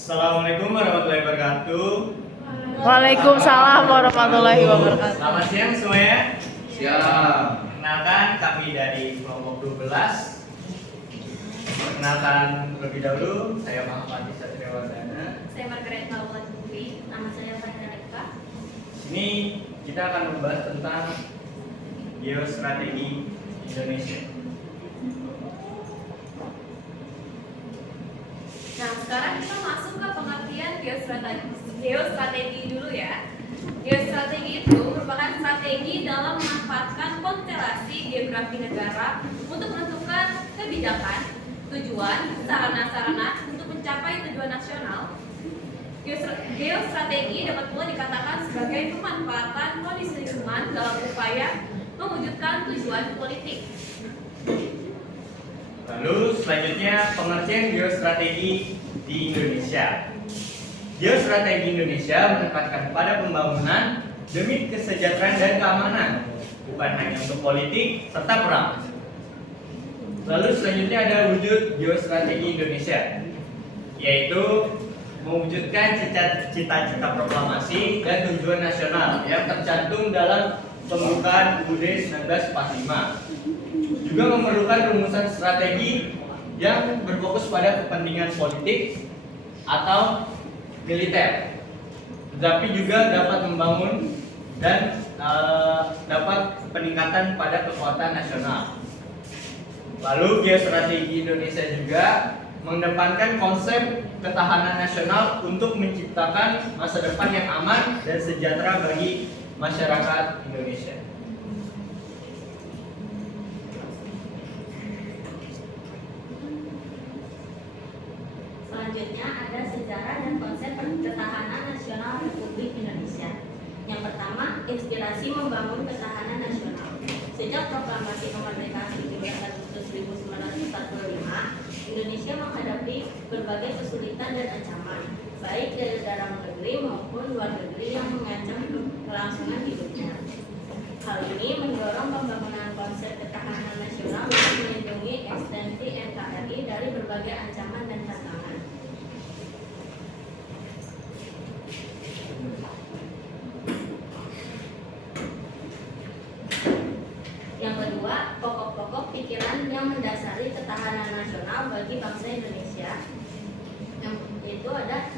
Assalamualaikum warahmatullahi wabarakatuh. Waalaikumsalam warahmatullahi wabarakatuh. Selamat siang semuanya. Siap. Perkenalkan kami dari kelompok 12. Perkenalkan terlebih dahulu, saya Muhammad Satriawardana. Saya Margaret Maulana Putri, nama saya Fahira Eka. Ini kita akan membahas tentang geostrategi Indonesia. Nah, sekarang kita masuk ke pengertian geostrategi dulu ya. Geostrategi itu merupakan strategi dalam memanfaatkan konstelasi geografi negara untuk menentukan kebijakan, tujuan, sarana-sarana untuk mencapai tujuan nasional. Geostrategi dapat pula dikatakan sebagai pemanfaatan kondisi lingkungan dalam upaya mewujudkan tujuan politik. Lalu selanjutnya pengertian geostrategi di Indonesia. Geostrategi Indonesia menekankan pada pembangunan demi kesejahteraan dan keamanan, bukan hanya untuk politik serta perang. Lalu selanjutnya ada wujud geostrategi Indonesia, yaitu mewujudkan cita-cita proklamasi dan tujuan nasional yang tercantum dalam pembukaan UUD 1945. Juga memerlukan rumusan strategi yang berfokus pada kepentingan politik atau militer, tetapi juga dapat membangun dan dapat peningkatan pada kekuatan nasional. Lalu geostrategi Indonesia juga mengedepankan konsep ketahanan nasional untuk menciptakan masa depan yang aman dan sejahtera bagi masyarakat Indonesia. Selanjutnya ada sejarah dan konsep ketahanan nasional Republik Indonesia. Yang pertama, inspirasi membangun ketahanan nasional. Sejak proklamasi kemerdekaan 17 Agustus 1945, Indonesia menghadapi berbagai kesulitan dan ancaman, baik dari dalam negeri maupun luar negeri yang mengancam kelangsungan hidupnya. Hal ini mendorong pembangunan konsep ketahanan nasional untuk melindungi ekstensi NKRI dari berbagai ancaman dan tantangan. Yang kedua, pokok-pokok pikiran yang mendasari ketahanan nasional bagi bangsa Indonesia, yaitu ada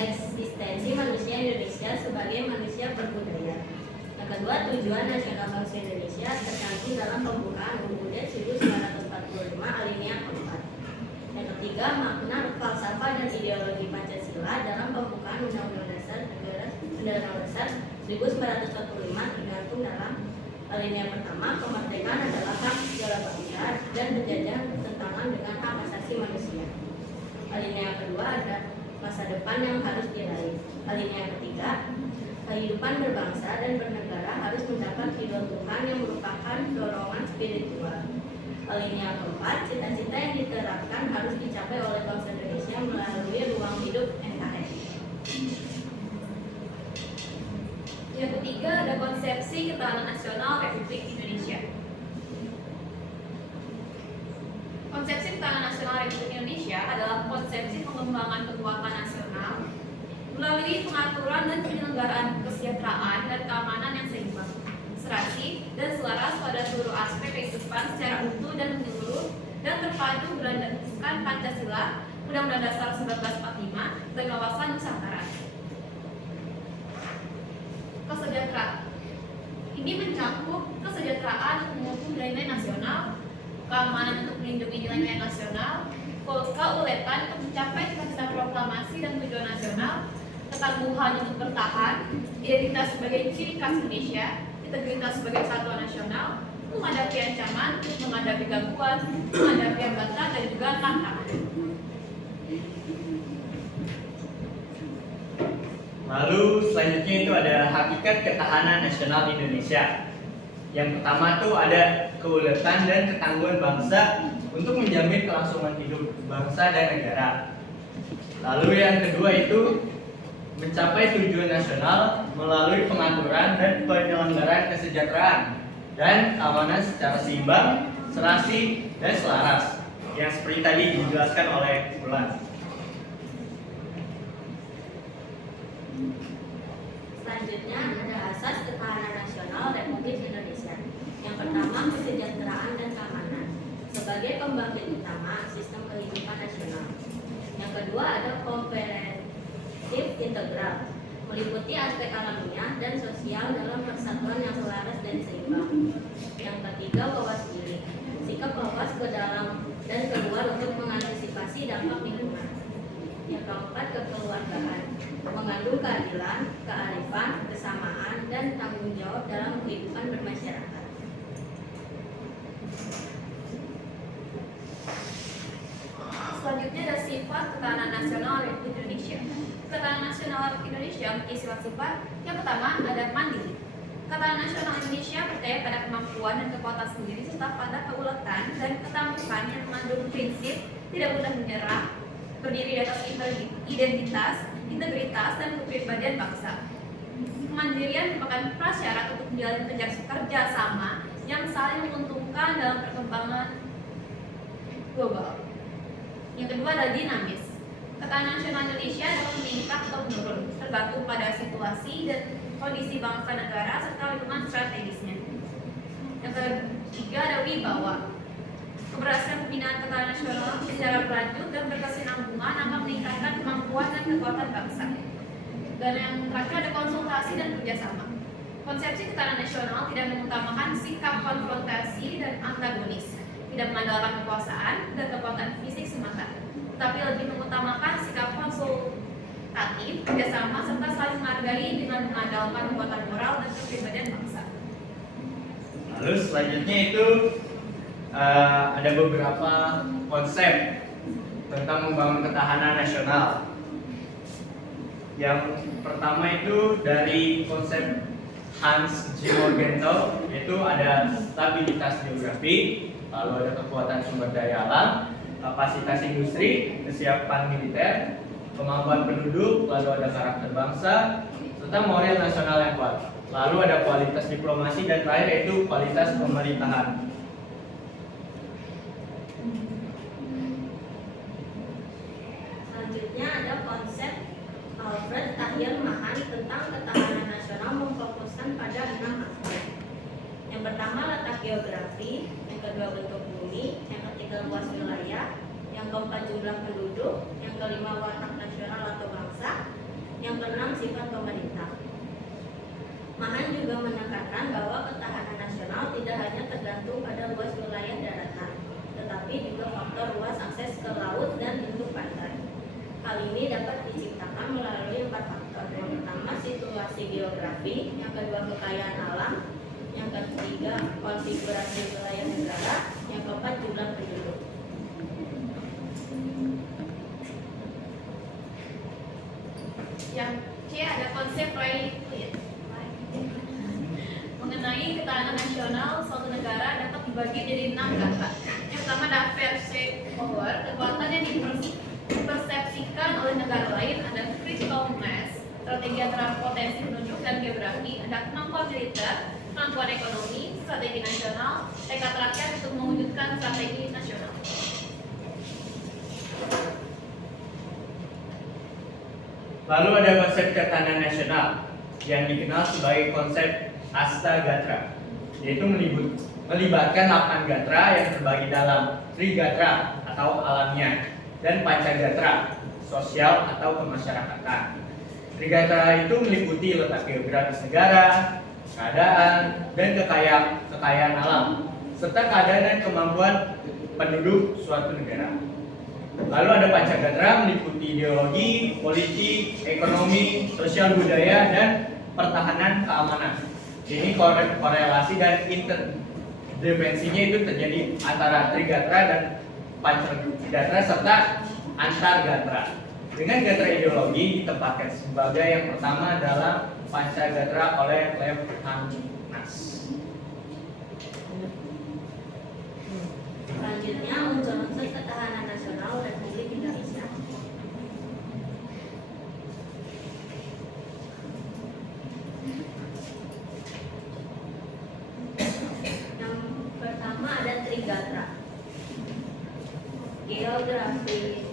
eksistensi manusia Indonesia sebagai manusia berbudaya. Yang kedua, tujuan nasional bangsa Indonesia tercantum dalam pembukaan UUD 1945 alinea keempat. Yang ketiga, makna falsafah dan ideologi Pancasila dalam pembukaan Undang-Undang Dasar 1945 tergantung dalam alinea pertama, kemerdekaan adalah hak segala bangsa dan berjajah bertentangan dengan hak asasi manusia. Alinea kedua ada masa depan yang harus diraih. Alinea ketiga, kehidupan berbangsa dan bernegara harus mendapat ridho Tuhan yang merupakan dorongan spiritual. Alinea keempat, cita-cita yang diterapkan harus dicapai oleh bangsa Indonesia melalui ruang hidup NKRI. Yang ketiga ada konsepsi ketahanan nasional Republik Indonesia. Konsepsi ketahanan nasional Republik Indonesia adalah konsepsi pengembangan kekuatan nasional melalui pengaturan dan penyelenggaraan kesejahteraan dan keamanan yang seimbang, serasi dan selaras pada seluruh aspek kehidupan secara utuh dan menyeluruh dan terpadu berlandaskan Pancasila, Undang-Undang Dasar 1945 dan kawasan Nusantara. Kesejahteraan ini mencakup kesejahteraan untuk mendukung nilai-nilai nasional, keamanan untuk melindungi nilai-nilai nasional, keuletan untuk mencapai cita-cita proklamasi dan tujuan nasional, ketangguhan untuk bertahan, identitas sebagai ciri khas Indonesia, integritas sebagai satuan nasional, menghadapi ancaman, menghadapi gangguan, menghadapi hambatan dan juga tantangan. Lalu selanjutnya itu ada hakikat ketahanan nasional Indonesia. Yang pertama tuh ada keuletan dan ketangguhan bangsa untuk menjamin kelangsungan hidup bangsa dan negara. Lalu yang kedua itu mencapai tujuan nasional melalui pengaturan dan penyelenggaraan kesejahteraan dan keamanan secara seimbang, serasi, dan selaras yang seperti tadi dijelaskan oleh Bulan. Selanjutnya ada asas ketahanan nasional Republik Indonesia. Yang pertama, kesejahteraan dan keamanan sebagai pembangkit utama sistem kehidupan nasional. Yang kedua ada komprehensif integral, meliputi aspek alamiah dan sosial dalam persatuan yang selaras dan seimbang. Yang ketiga, wawas diri, sikap wawas ke dalam dan keluar untuk mengantisipasi dampak lingkungan. Yang keempat, kekeluargaan, mengandung keadilan, kearifan, kesamaan, dan tanggung jawab dalam kehidupan bermasyarakat. Selanjutnya ada sifat ketahanan nasional Republik Indonesia. Ketahanan nasional Republik Indonesia memiliki sifat-sifat. Yang pertama ada mandiri. Ketahanan nasional Indonesia percaya pada kemampuan dan kekuatan sendiri serta pada keuletan dan ketangguhan yang mengandung prinsip tidak mudah menyerah, berdiri di atas identitas, integritas, dan kepribadian bangsa. Kemandirian merupakan prasyarat untuk menjalin kerja sama yang saling menguntungkan dalam perkembangan global. Yang kedua adalah dinamis. Ketahanan nasional Indonesia dapat meningkat atau menurun, tergantung pada situasi dan kondisi bangsa negara serta lingkungan strategisnya. Yang ketiga ada wibawa. Keberhasilan pembinaan ketahanan nasional secara berlanjut dan berkesinambungan akan meningkatkan kemampuan dan kekuatan bangsa. Dan yang terakhir ada konsultasi dan kerjasama. Konsepsi ketahanan nasional tidak mengutamakan sikap konfrontasi dan antagonis, tidak mengandalkan kekuasaan dan kekuatan fisik semata, tetapi lebih mengutamakan sikap konsultatif, kerjasama, serta saling menghargai dengan mengandalkan kekuatan moral dan kepribadian bangsa. Lalu selanjutnya itu ada beberapa konsep tentang membangun ketahanan nasional. Yang pertama itu dari konsep Hans G. Morgenthau, yaitu ada stabilitas geografi, lalu ada kekuatan sumber daya alam, kapasitas industri, kesiapan militer, kemampuan penduduk, lalu ada karakter bangsa, serta moral nasional yang kuat. Lalu ada kualitas diplomasi dan terakhir yaitu kualitas pemerintahan. Selanjutnya ada konsep Alfred Tahir Mahan tentang ketahanan nasional memfokuskan pada 6 aspek. Yang pertama letak geografi, yang kedua bentuk bumi, yang ketiga luas wilayah, yang keempat jumlah penduduk, yang kelima watak nasional atau bangsa, yang keenam sifat pemerintah. Mahan juga menekankan bahwa ketahanan nasional tidak hanya tergantung pada luas wilayah daratan, tetapi juga faktor luas akses ke laut dan bentuk pantai. Hal ini dapat diciptakan melalui 4 faktor. Yang pertama situasi geografi, yang kedua kekayaan alam, yang ketiga konfigurasi wilayah negara, yang keempat jumlah penduduk. Yang C ada konsep right mengenai ketahanan nasional suatu negara dapat dibagi jadi 6 kata. Yang pertama ada perceived power, kekuatan yang dipersepsikan oleh negara lain. Ada critical mass, strategi antara potensi penduduk dan geografi. Ada kemampuan militer, kemampuan ekonomi, strategi nasional, tekad rakyat untuk mewujudkan strategi nasional. Lalu ada konsep ketahanan nasional yang dikenal sebagai konsep Astagatra, yaitu melibatkan 8 gatra yang terbagi dalam Trigatra atau alamiah dan Pancagatra, sosial atau kemasyarakatan. Trigatra itu meliputi letak geografis negara, keadaan, dan kekayaan alam, serta keadaan dan kemampuan penduduk suatu negara. Lalu ada Pancagatra meliputi ideologi, politik, ekonomi, sosial budaya, dan pertahanan keamanan. Ini korelasi dan interdependensinya itu terjadi antara Trigatra dan Pancagatra serta antargatra. Dengan gatra ideologi ditempatkan sebagai yang pertama dalam Pancagatra oleh Lev Hanas. Selanjutnya unsur-unsur ketahanan nasional Republik Indonesia. Yang pertama ada Trigatra.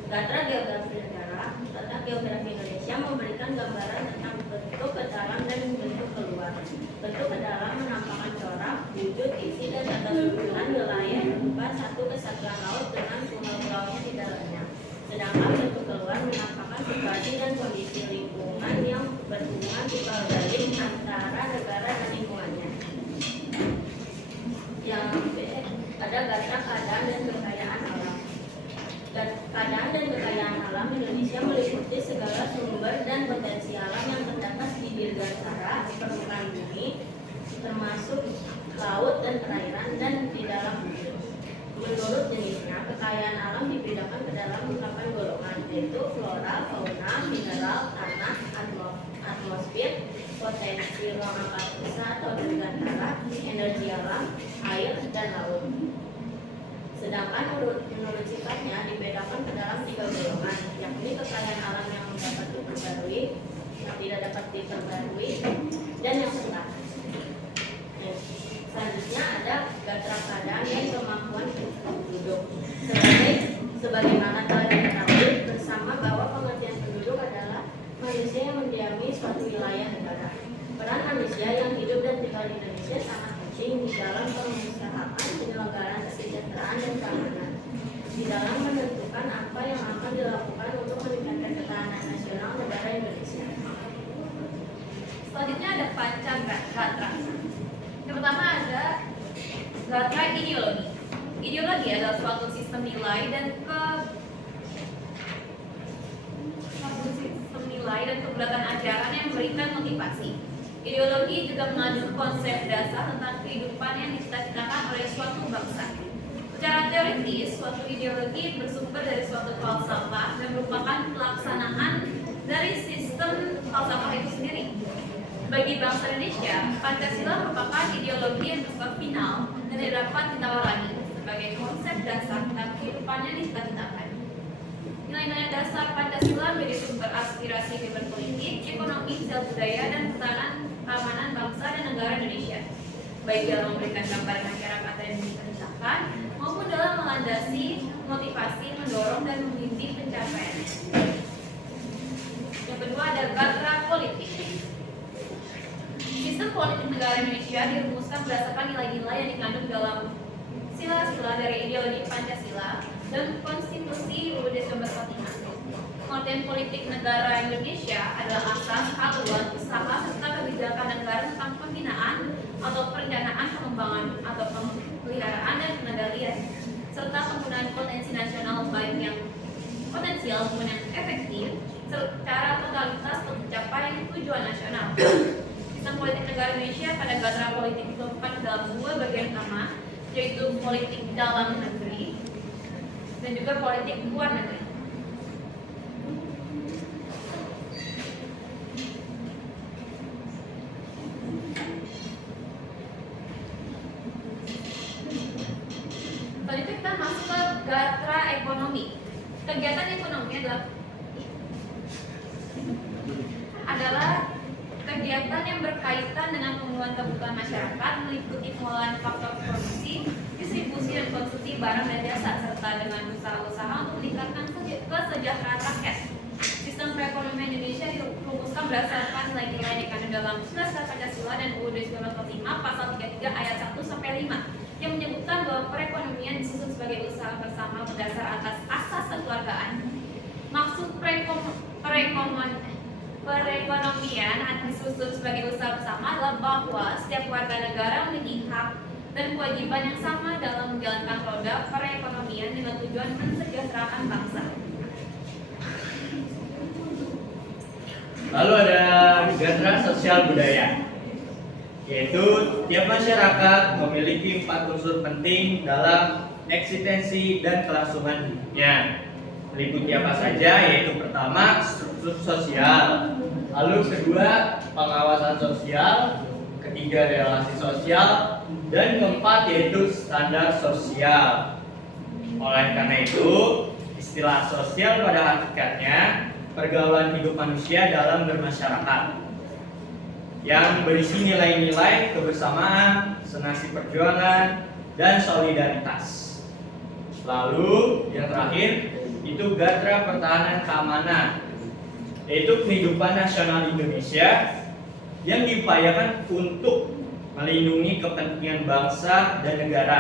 Gatra geografi negara, letak geografi Indonesia memberikan gambaran tentang bentuk, getaran, dan bentuk keluar. Bentuk ke dalam menampakkan corak, wujud, isi, dan tata susunan wilayah berupa satu kesatuan laut dengan pulau-pulaunya di dalamnya. Sedangkan bentuk keluar menampakkan situasi dan kondisi lingkungan yang berhubungan timbal balik antara negara dan lingkungannya. Yang B, ada data keadaan dan kekayaan alam. Keadaan dan kekayaan alam Indonesia meliputi segala sumber dan potensi alam yang terdapat di dirgantara permukaan bumi, termasuk laut dan perairan dan di dalam bumi. Menurut jenisnya, kekayaan alam dibedakan ke dalam ungkapan golongan, yaitu flora, fauna, mineral, tanah, atmosfer, potensi ruang angkasa atau dirgantara, energi alam, air, dan laut. Sedangkan menurut sifatnya dibedakan ke dalam 3 golongan, yakni kekayaan alam yang dapat diperbarui, yang tidak dapat diperbarui, dan yang serta. Selanjutnya ada gatra keadaan dan kemampuan penduduk. Sebagaimana telah diketahui bersama bahwa pengertian penduduk adalah manusia yang mendiami suatu wilayah negara. Peran manusia yang hidup dan tinggal di Indonesia sangat penting di dalam pengusahaan penyelenggaraan kesejahteraan dan keamanan, di dalam menentukan apa yang akan dilakukan untuk meningkatkan ketahanan nasional negara Indonesia. Selanjutnya ada panca gatra. Yang pertama ada gatra ideologi. Ideologi adalah suatu sistem nilai dan keberatan ajaran yang memberikan motivasi. Ideologi juga mengandung konsep dasar tentang kehidupan yang dicita-citakan oleh suatu bangsa. Secara teoritis, suatu ideologi bersumber dari suatu falsafah dan merupakan pelaksanaan dari sistem falsafah itu sendiri. Bagi bangsa Indonesia, Pancasila merupakan ideologi yang bersifat final dan tidak dapat ditawar lagi sebagai konsep dasar tentang kehidupan yang dicita-citakan. Nilai-nilai dasar Pancasila menjadi sumber aspirasi kehidupan politik, ekonomi, sosial budaya, dan pertahanan keamanan bangsa dan negara Indonesia, baik dalam memberikan gambaran masyarakat yang dicita-citakan maupun dalam melandasi, motivasi, mendorong, dan membimbing pencapaian. Yang kedua ada gatra politik. Sistem politik negara Indonesia dirumuskan berdasarkan nilai-nilai yang dikandung dalam sila-sila dari ideologi Pancasila dan Konstitusi UUD 1945. Pengertian politik negara Indonesia adalah asas, haluan, usaha, serta kebijakan negara tentang pembinaan atau perencanaan pengembangan atau pemeliharaan dan pengendalian, serta penggunaan potensi nasional baik yang potensial maupun yang efektif secara totalitas untuk mencapai tujuan nasional. Sistem politik negara Indonesia pada gatra politik dikelompokkan dalam 2 bagian utama, yaitu politik dalam negeri dan juga politik luar negeri. Selanjutnya kita masuk ke gatra ekonomi. Kegiatan ekonomi adalah kegiatan yang berkaitan dengan pemenuhan kebutuhan masyarakat, meliputi pengelolaan faktor produksi, distribusi dan konsumsi barang dan jasa, serta dengan usaha-usaha untuk meningkatkan kesejahteraan rakyat. Sistem perekonomian Indonesia dirumuskan berdasarkan nilai-nilai yang dikandung dalam Dasar Pancasila dan UUD 1945 pasal 33 ayat 1 sampai 5 yang menyebutkan bahwa perekonomian disusun sebagai usaha bersama berdasar atas asas kekeluargaan. Maksud perekonomian disusun sebagai usaha bersama adalah bahwa setiap warga negara memiliki hak dan kewajiban yang sama dalam menjalankan roda perekonomian dengan tujuan mensejahterakan bangsa. Lalu ada gatra sosial budaya, yaitu tiap masyarakat memiliki 4 unsur penting dalam eksistensi dan kelangsungan hidupnya. Meliputi apa saja, yaitu pertama struktur sosial, lalu kedua pengawasan sosial, ketiga relasi sosial, dan keempat yaitu standar sosial. Oleh karena itu, istilah sosial pada hakikatnya pergaulan hidup manusia dalam bermasyarakat yang berisi nilai-nilai kebersamaan, senasib perjuangan, dan solidaritas. Lalu yang terakhir itu gatra pertahanan keamanan, yaitu kehidupan nasional Indonesia yang diupayakan untuk melindungi kepentingan bangsa dan negara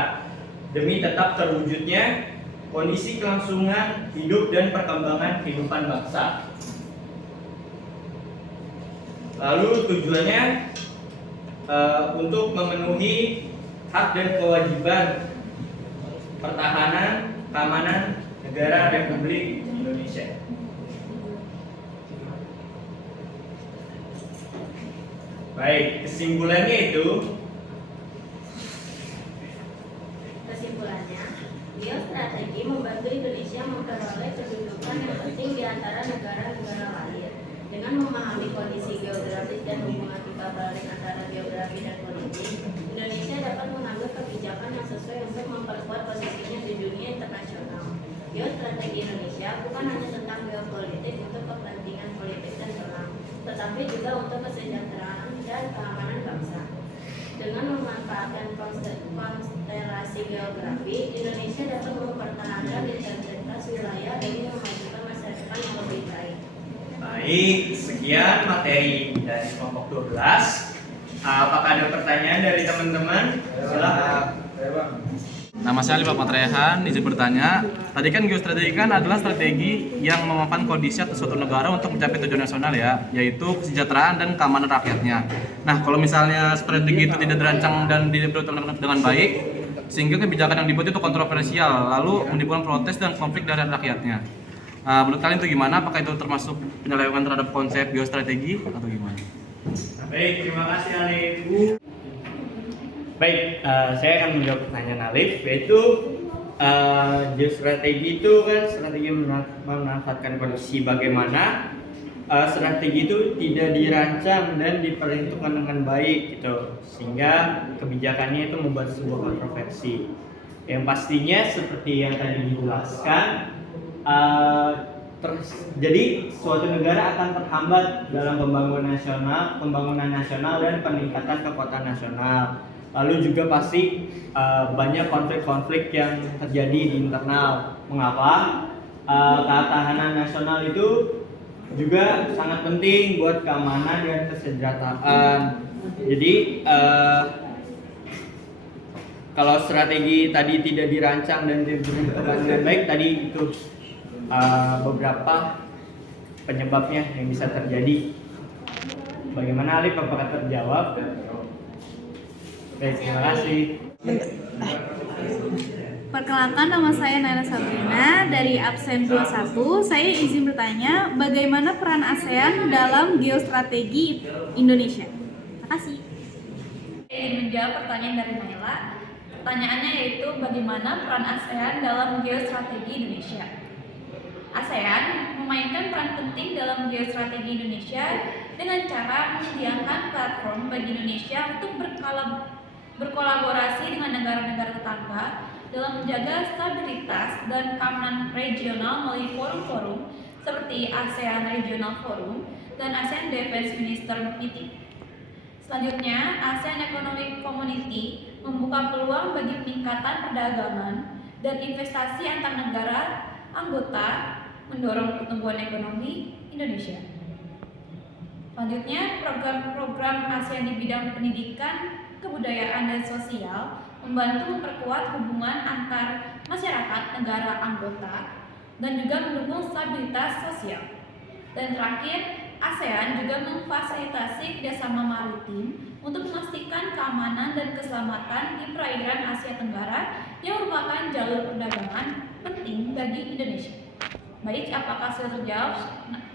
demi tetap terwujudnya kondisi kelangsungan hidup dan perkembangan kehidupan bangsa. Lalu tujuannya untuk memenuhi hak dan kewajiban pertahanan, keamanan negara Republik Indonesia. Baik, kesimpulannya itu geostrategi membantu Indonesia memperoleh kedudukan yang penting di antara negara-negara lain. Dengan memahami kondisi geografis dan hubungan timbal balik antara geografi dan politik, Indonesia dapat mengambil kebijakan yang sesuai untuk memperkuat posisinya di dunia internasional. Geostrategi Indonesia bukan hanya tentang geopolitik untuk kepentingan politik dan perang, tetapi juga untuk kesejahteraan dan keamanan bangsa. Dengan memanfaatkan konstelasi geografi, Indonesia dapat mempertahankan integritas wilayah demi memajukan masa depan yang lebih baik. baik, sekian materi dari kelompok 12. Apakah ada pertanyaan dari teman-teman? Silakan. Nama saya Alif Patrehan, izin bertanya. Tadi kan geostrategi kan adalah strategi yang memapan kondisi atau suatu negara untuk mencapai tujuan nasional ya, yaitu kesejahteraan dan keamanan rakyatnya. Nah, kalau misalnya strategi itu tidak dirancang dan diperhitungkan dengan baik, sehingga kebijakan yang dibuat itu kontroversial, lalu menimbulkan protes dan konflik dari rakyatnya. Menurut kalian itu gimana? Apakah itu termasuk penyelewengan terhadap konsep geostrategi atau gimana? Baik, terima kasih Alif. Baik, saya akan menjawab pertanyaan Alif, yaitu geostrategi itu kan strategi memanfaatkan kondisi bagaimana strategi itu tidak dirancang dan diperhitungkan dengan baik gitu, sehingga kebijakannya itu membuat sebuah kontroversi. Yang pastinya seperti yang tadi dijelaskan, jadi suatu negara akan terhambat dalam pembangunan nasional dan peningkatan kekuatan nasional. Lalu juga pasti banyak konflik-konflik yang terjadi di internal. Mengapa? Ketahanan nasional itu juga sangat penting buat keamanan dan kesejahteraan. Jadi kalau strategi tadi tidak dirancang dan diperhitungkan dengan baik, tadi itu beberapa penyebabnya yang bisa terjadi. Bagaimana Alif, apakah terjawab? Baik, terima kasih. Perkenalkan, nama saya Naila Sabrina dari absen 21. Saya izin bertanya, bagaimana peran ASEAN dalam geostrategi Indonesia? Terima kasih. Saya ingin menjawab pertanyaan dari Naila. Pertanyaannya yaitu bagaimana peran ASEAN dalam geostrategi Indonesia. ASEAN memainkan peran penting dalam geostrategi Indonesia dengan cara menyediakan platform bagi Indonesia untuk berkolaborasi dengan negara-negara tetangga dalam menjaga stabilitas dan keamanan regional melalui forum-forum seperti ASEAN Regional Forum dan ASEAN Defense Minister Meeting. Selanjutnya, ASEAN Economic Community membuka peluang bagi peningkatan perdagangan dan investasi antar negara anggota, mendorong pertumbuhan ekonomi Indonesia. Selanjutnya, program-program ASEAN di bidang pendidikan, kebudayaan, dan sosial membantu memperkuat hubungan antar masyarakat negara anggota dan juga mendukung stabilitas sosial. Dan terakhir, ASEAN juga memfasilitasi kerjasama maritim untuk memastikan keamanan dan keselamatan di perairan Asia Tenggara yang merupakan jalur perdagangan penting bagi Indonesia. Baik, apakah sudah terjawab,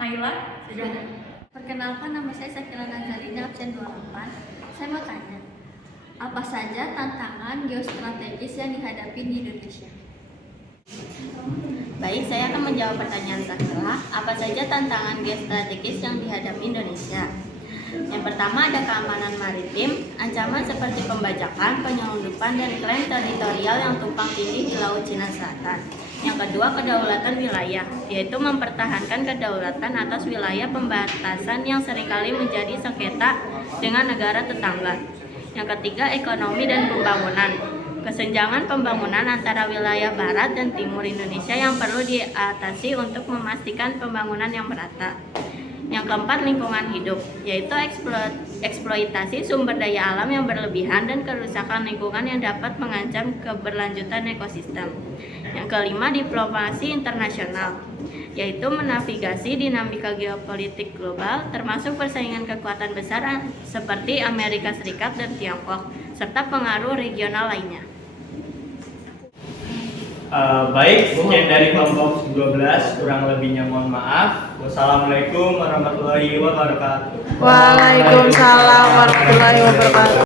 Naila? Sudah. Perkenalkan, nama saya Sakila Nazari, absen 28. Saya mau tanya, apa saja tantangan geostrategis yang dihadapi di Indonesia? Baik, saya akan menjawab pertanyaan Sakila. Apa saja tantangan geostrategis yang dihadapi Indonesia? Yang pertama ada keamanan maritim, ancaman seperti pembajakan, penyelundupan, dan klaim teritorial yang tumpang tindih di Laut Cina Selatan. Yang kedua, kedaulatan wilayah, yaitu mempertahankan kedaulatan atas wilayah pembatasan yang seringkali menjadi sengketa dengan negara tetangga. Yang ketiga, ekonomi dan pembangunan, kesenjangan pembangunan antara wilayah barat dan timur Indonesia yang perlu diatasi untuk memastikan pembangunan yang merata. Yang Yang keempat, lingkungan hidup, yaitu eksploitasi sumber daya alam yang berlebihan dan kerusakan lingkungan yang dapat mengancam keberlanjutan ekosistem. Yang kelima, diplomasi internasional, yaitu menavigasi dinamika geopolitik global termasuk persaingan kekuatan besar seperti Amerika Serikat dan Tiongkok, serta pengaruh regional lainnya. Baik, sekian dari kelompok 12, kurang lebihnya mohon maaf. Wassalamualaikum warahmatullahi wabarakatuh. Waalaikumsalam warahmatullahi wabarakatuh.